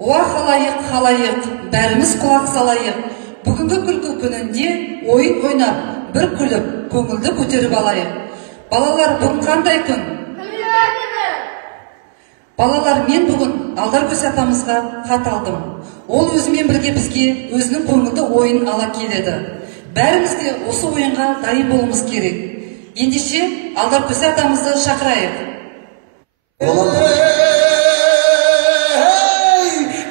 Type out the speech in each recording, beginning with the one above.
Уа халайық, бәріміз құлақ салайық. Бүгінгі күлкі күнінде ойын ойнап, бір күліп, көңілді көтеріп алайық. Балалар, бүгін қандай күн? Балалар, мен бүгін Алдаркөсе атамызға хат алдым. Ол өзімен бірге бізге өзінің көңілді ойын ала келеді. Бәріміз де осы ойынға дайын болуымыз керек. Ендеше Алдаркөсе атамызды шақырайық.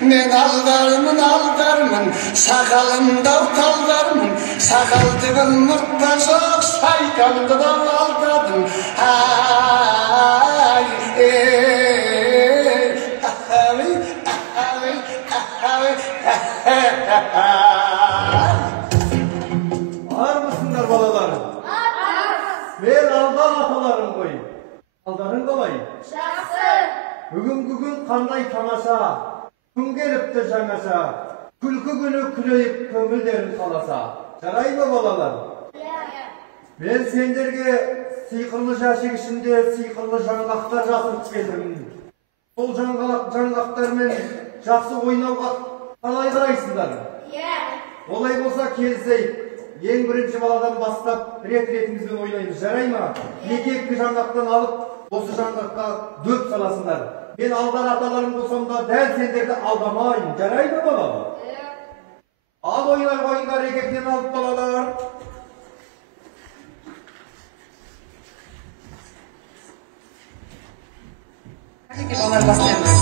Men aldarmın, sakalımda utaldarmın, sakaldığın mutlacak, saykanımda da aldadım. Ay, Var mısınlar balalar? Ben aldan atalarım koyayım. Aldanın kolayım. Bugün kanday tamaşa. Gün gelip de жаңаша, күлкі күні күлейіп көңілдерін қаласа. Жарай ма балалар? Мен сендерге сиқырлы жәшік ішінде сиқырлы жаңғақтар жасырып келдім. Сол жаңғақтармен жақсы ойнауға қалай қарайсыңдар? Олай болса келісейік. Ең бірінші баладан бастап рет-ретімізбен ойнаймыз. Жарай ма? Екі жаңғақтан алып, осы жаңғаққа дөп саласыңдар. Ben Aldar atalarım olsam da dәл сендерді алдамайын. Жарай ма балалар? Ал ойындар еркектен алып балалар. Hadi балалар, бастаймыз.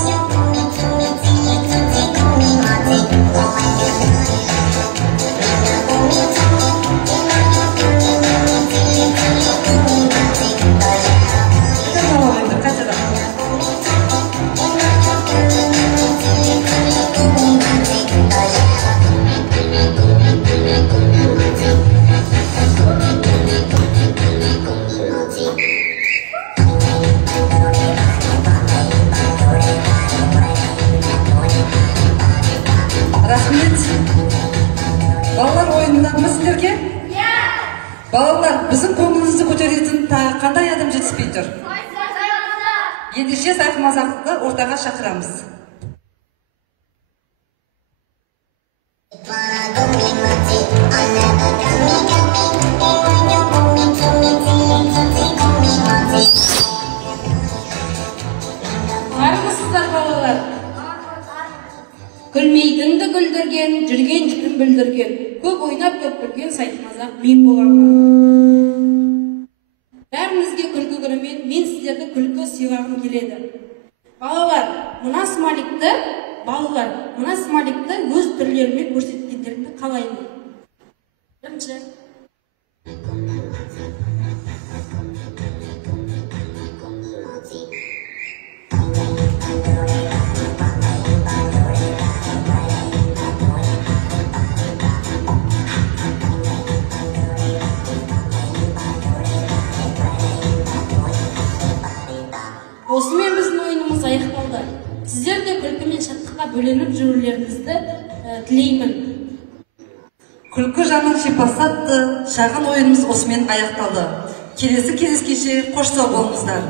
Балалар, ойындамыз сіздерге? Балалар, біздің көңіліңізді көтеретін тағы қандай адам жетіспей тұр? Ендеше Сайқымазақты ортаға шақырамыз. Армысыздар балалар? Күлмейтінді күлдірген, жүрген жүрін білдірген, көп ойнап көп білген Сайқымазақ мен боламын. Бәріңізге күлкі күнімен мен сіздерді күлкі сыйлағым келеді. Балалар, мына смайликті өз түрлерімен көрсеткендеріңді қалаймын. Бірінші. Осымен біздің ойынымыз аяқталды. Сіздер де күлкі мен шаттыққа бөленіп жүрулеріңізді тілеймін. Күлкі жаның шипасы атты шағын ойынымыз осымен аяқталды. Келесі кездескенше қош сау болыңыздар.